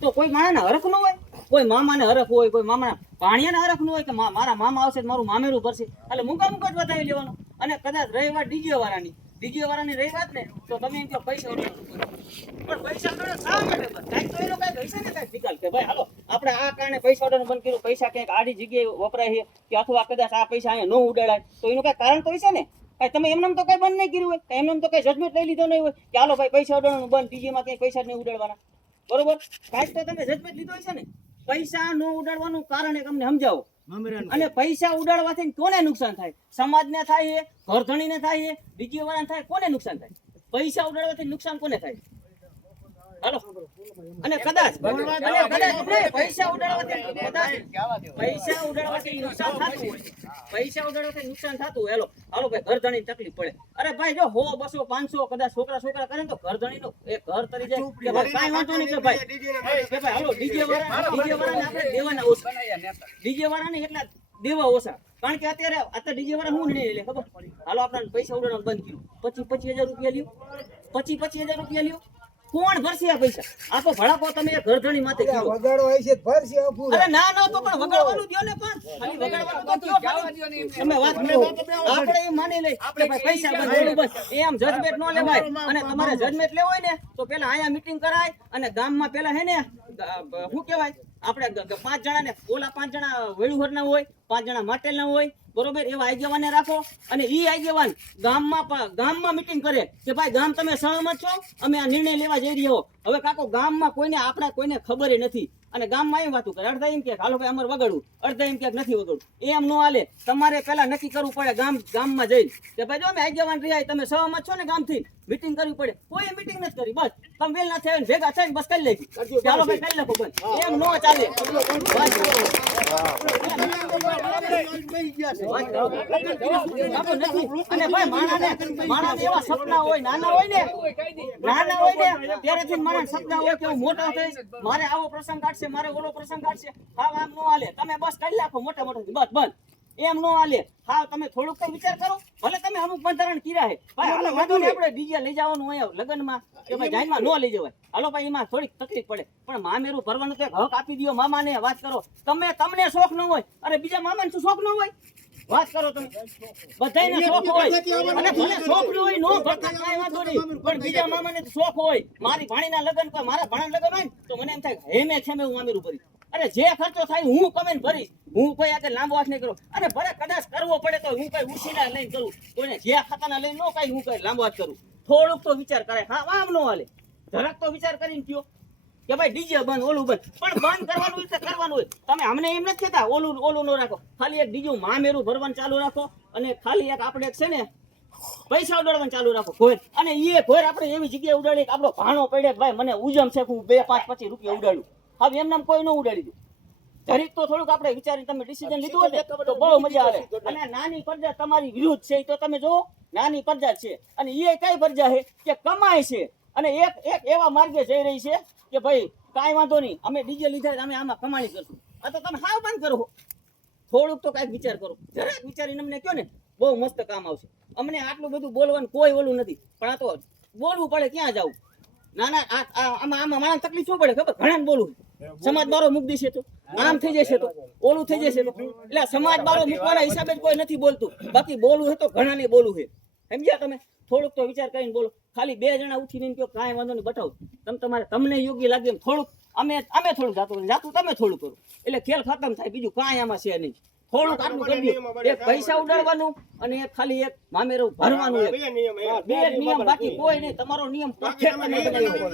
તો કોઈ માણાને હરખ ન હોય, કોઈ મામાને હરખ હોય, કોઈ મામાના ભાણિયાને હરખ ન હોય કે મારા મામા આવશે મારું મામેરું ભરશે, એટલે મૂકા મૂકા જ બતાવી લેવાનું. અને કદાચ રહી વાત ડીજે વાળાની રહી વાત ને તો તમે એમ કહો પૈસા પણ પૈસા તો શા માટે કાંઈક તો એનો કાંઈક હશે ને કાંઈક વિકલ્પ કે ભાઈ હાલો આપણે આ કારણે પૈસા ઉડાડવાનું બંધ કર્યું, પૈસા ક્યાંક આડી જગ્યાએ વપરાય છે કે અથવા કદાચ આ પૈસા અહીંયા ન ઉડાડાય તો એનું કાંઈ કારણ તો હશે ને. કાંઈ તમે એમને તો કઈ બંધ નહીં કર્યું હોય, એમને તો કઈ જજમેન્ટ લઈ લીધો નહીં હોય કે હાલો ભાઈ પૈસા ઉડાડવાનું બંધ, ડીજેમાં ક્યાંય પૈસા નહીં ઉડાડવાના, બરોબર? કાંઈક તો તમે જજમેન્ટ લીધો હશે ને. પૈસા ન ઉડાડવાનું કારણ એક અમને સમજાવો. અને પૈસા ઉડાડવાથી કોને નુકસાન થાય? સમાજને થાય, ઘરધણીને થાય, ડીજે વાળાને થાય, કોને નુકસાન થાય? પૈસા ઉડાડવાથી નુકસાન કોને થાય? હાલો. અને કદાચ પૈસા ઉડાડવાથી નુકસાન થતું હોય, પૈસા ઉડાડવાથી નુકસાન થતું હોય, હાલો ભાઈ ઘરધણી તકલીફ પડે. અરે ભાઈ જો 100 200 500 કદાચ છોકરા કરે તો ઘરધણી નો એક ઘર તરી જાય કે ભાઈ કાઈ વાંધો નહીં કે ભાઈ હાલો ડીજે વાળાને આપણે દેવાના ઓછા, ડીજે વાળાને એટલા દેવા ઓછા. કારણ કે અત્યારે ડીજે વાળા હું નહીં લે ખબર, હાલો આપણે પૈસા ઉડાડવાનું બંધ કર્યું, 25,000 રૂપિયા લ્યો, 25,000 રૂપિયા લ્યો, કોણ ભરશે આ પૈસા? આપો ભડાકો તમે ઘરધણી માથે કીધો વગાડો હોય છે ભરશે અપૂર. અરે ના તો પણ વગાડવાનું દયો ને, પણ ખાલી વગાડવાનું તો દયો. તમે વાત કરો આપણે એમ માની લઈ કે ભાઈ પૈસા બંધ બસ એમ જજમેન્ટ નો લેવાય. અને તમારે જજમેન્ટ લેવો હોય ને તો પેલા આયા મીટિંગ કરાય અને ગામમાં પેલા હે ને શું કહેવાય આપણે 5 જણાને ઓલા 5 જણા વેળુહરના હોય, 5 જણા માટેલના હોય, બરોબર? એવા આગેવાને રાખો અને ઈ આગેવાન ગામમાં મીટિંગ કરે કે ભાઈ ગામ તમે સહમત છો, અમે આ નિર્ણય લેવા જઈ રહ્યો. હવે કાકો ગામમાં કોઈને ખબર નથી અને ગામમાં એમ વાતું કરે, અડધા એમ કે હાલો ભાઈ અમારે વગાડવું, અડધા એમ કે નથી વગાડવું. એમ ન હાલે. તમારે પેલા નક્કી કરવું પડે ગામમાં જઈને કે ભાઈ જો અમે આગેવાન રહ્યા, તમે સહમત છો ને ગામથી, મીટિંગ કરવી પડે. કોઈ મીટિંગ નથી કરી, બસ તમે વેલ ના થયા ભેગા થઈને બસ કરી લેજો, ચાલો ભાઈ કરી નાખો બંધ. એમ ન ચાલે. અને ભાઈ માણાને એવા સપના હોય, નાના હોય ને ત્યારેથી માણસ સપના હોય કે હું મોટા થઈશ, મારે આવો પ્રસંગ કાઢશે, મારે ઓલો પ્રસંગ કાઢશે. હા આમ નો હાલે. તમે બસ કરી નાખો મોટા બસ બંધ. એમ નો હાલે. હા તમે થોડુંક તો વિચાર કરો. ભલે તમે અમુક બંધારણ કર્યા હે ભાઈ, હાલો વાંધો નહીં, આપણે ડીજે લઈ જવાનું હોય લગ્નમાં કે ભાઈ જાનમાં નો લઈ જવાય, હાલો ભાઈ એમાં થોડીક તકલીફ પડે, પણ મામેરું ભરવાનું તો એક હક આપી દો મામાને. વાત કરો તમને શોખ ન હોય, અરે બીજા મામાને શું શોખ ન હોય? વાત કરો તમે, બધાયને શોખ હોય અને ભલે શોખ ન હોય નો ભરતા કાંઈ વાંધો નહીં, પણ બીજા મામાને તો શોખ હોય. મારી ભાણીના લગ્ન કોઈ મારા ભાણા લગ્ન હોય ને તો મને એમ થાય હેમે ખેમે હું મામેરું ભરીશ. અરે જે ખર્ચો થાય હું કમેન્ટ ભરીશ, હું કોઈ આગળ લાંબો હાથ નહીં કરું. અને ભલે કદાચ કરવો પડે તો હું કઈ ઉછીના લઈને કરું, કોઈને જે ખાતાના લઈને નો કઈ હું કઈ લાંબો હાથ કરું. થોડુંક તો વિચાર કરે. હા આમ નો હાલે. જરાક તો વિચાર કરીને કયો કે ભાઈ ડીજે બંધ, ઓલું બંધ. પણ બંધ કરવાનું હોય કરવાનું હોય. તમે અમને એમ નથી કહેતા ઓલું નો રાખો, ખાલી એક ડીજે મામેરું ભરવાનું ચાલુ રાખો અને ખાલી એક આપણે છે ને પૈસા ઉડાડવાનું ચાલુ રાખો ઘોર. અને એ ઘોર આપણે એવી જગ્યાએ ઉડાડી કે આપણો ભાણો પડે ભાઈ મને ઉજમ છે હું 2 5 25 રૂપિયા ઉડાડું. હવે એમ નામ કોઈ ન ઉડાડી દઉં. જરીક તો થોડુંક આપણે વિચારી તમે ડિસિઝન લીધું હોય ને તો બહુ મજા આવે. અને નાની પ્રજા તમારી વિરુદ્ધ છે તો તમે જો નાની પ્રજા છે અને એ કઈ પ્રજા છે કે કમાય છે અને એક એવા માર્ગે જઈ રહી છે કે ભાઈ કાંઈ વાંધો નહીં, અમે ડીજે લીધા અમે આમાં કમાણી કરશું. આ તો તમે હાવ બંધ કરો. થોડુંક તો કાંઈક વિચાર કરો. જરાક વિચારીને અમને કહો ને બહુ મસ્ત કામ આવશે. અમને આટલું બધું બોલવાનું કોઈ ઓલું નથી, પણ આ તો બોલવું પડે. ક્યાં જવું? આમાં માણસ તકલીફ શું પડે ખબર? ઘણા બોલવું, સમાજ બારો મૂકી દેશે તો આમ થઈ જશે તો ઓલું થઈ જશે તો, એટલે સમાજ બારો મૂકવાના હિસાબે કોઈ નથી બોલતું. બાકી બોલવું છે તો ઘણા ને બોલવું છે. સમજ્યા તમે? થોડુંક તો વિચાર કરીને બોલો. ખાલી 2 જણા ઉઠીને કહો કાંઈ વાંધો નહીં બતાવો, તમને યોગ્ય લાગે એમ થોડુંક અમે થોડુંક જાતું તમે થોડું કરો, એટલે ખેલ ખતમ થાય. બીજું કાંઈ આમાં છે નહીં. થોડુંક આટલું કરી દો. એક પૈસા ઉડાડવાનું અને એક ખાલી એક મામેરું ભરવાનું. બે નિયમ, બાકી કોઈ નહીં. તમારો નિયમ પરફેક્ટ નહીં બનાવ્યો હોય.